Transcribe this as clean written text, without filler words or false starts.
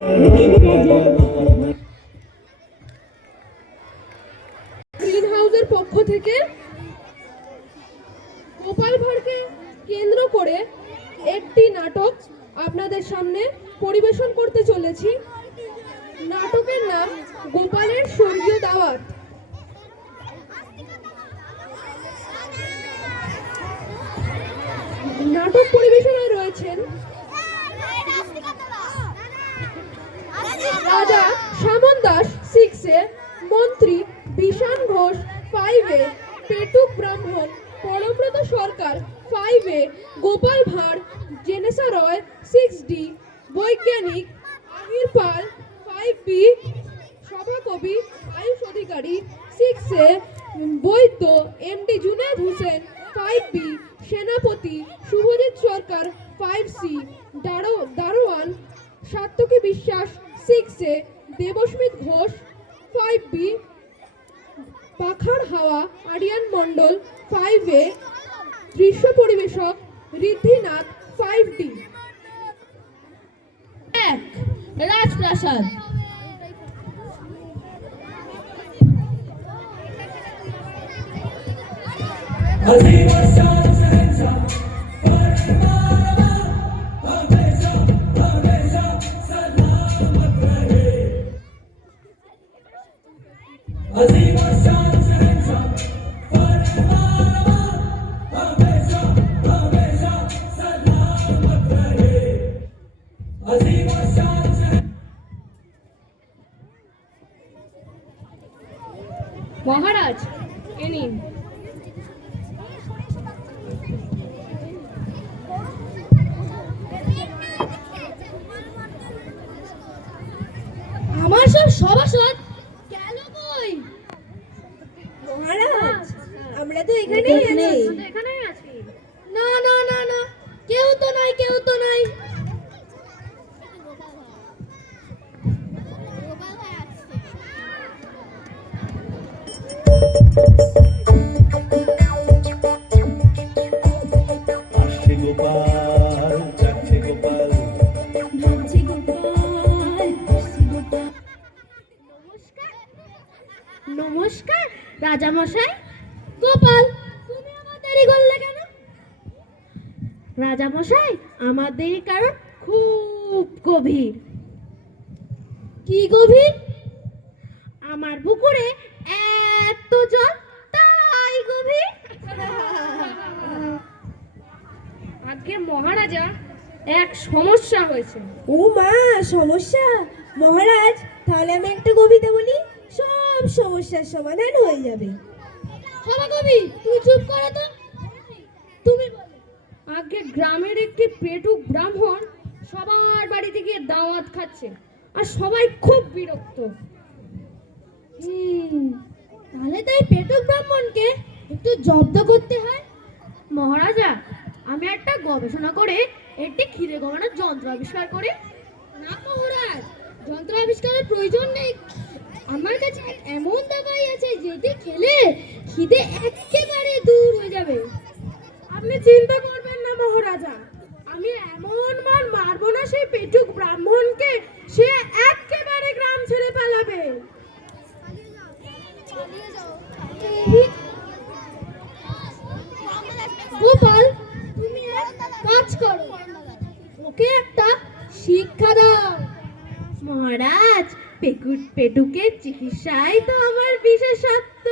Green হাউসের পক্ষ থেকে গোপাল ভাঁড়কে কেন্দ্র করে একটি নাটক আপনাদের সামনে পরিবেশন করতে চলেছি। নাটকের নাম গোপালের স্বর্গীয় দাওয়াত। নাটক পরিবেশনায় রয়েছেন রাজা সামন দাস 6-এ, মন্ত্রী বিশান ঘোষ 5-এ, পেটুক ব্রাহ্মণ পরমব্রত সরকার 5-এ, গোপাল ভাঁড় জেনেসা রয় 6D, বৈজ্ঞানিক আমির পাল 5B, সভাকবি আয়ুষ অধিকারী 6-এ, বৈদ্য MD জুনায়েদ হোসেন 5B, সেনাপতি শুভজিৎ সরকার 5C, দারোয়ান সাত্তকী বিশ্বাস 6-এ, দেবস্মিত ঘোষ 5B, পাখার হাওয়া আরিয়ান মণ্ডল 5-এ, দৃশ্য পরিবেশক ঋদ্ধিনাথ 5D। রাজপ্রাসাদ। মহারাজ এ নিন। আমার সব সভাসদ গেল কই? মহারাজ, আমরা তো এখানেই আছি। না না না না, কেউ তো নাই, কেউ তো নাই। আসছে গোপাল, যাচ্ছে গোপাল, নমস্কার রাজা মশাই। গোপাল, তুমি আমার দেরি করলে কেন? রাজা মশাই, আমার দেরি কারণ খুব গভীর। কি গভীর? আমার পুকুরে এত জল, তাই গভীর। আজকে মহারাজা এক সমস্যা হয়েছে। ও মা, সমস্যা? মহারাজ, তাহলে আমি একটা কবিতা বলি, সব সমস্যার সমাধান হয়ে যাবে। সভাকবি, তুই চুপ করো তো। তুমি বলো। আজকে গ্রামের একটি পেটুক ব্রাহ্মণ সবার বাড়িতে গিয়ে দাওয়াত খাচ্ছে, আর সবাই খুব বিরক্ত। তাহলে তাই পেটুক ব্রাহ্মণকে একটু জব্দ করতে হয়। মহারাজা, আমি একটা গবেষণা করে একটি খিদে কমানোর যন্ত্র আবিষ্কার করি। না মহারাজ, যন্ত্র আবিষ্কারের প্রয়োজন নেই। আমার কাছে এমন দাবাই আছে যেটি খেলে খিদে একেবারে দূর হয়ে যাবে। আপনি চিন্তা করবেন না মহারাজা, আমি এমন মার মারবো না সেই পেটুক ব্রাহ্মণকে, সে একেবারে গ্রাম ছেড়ে পালাবে। গোপাল, তুমি এক কাজ করো, ওকে একটা শিক্ষা দাও। মহারাজ, পেটুকের চিকিৎসাই তো আমার বিশেষত্ব।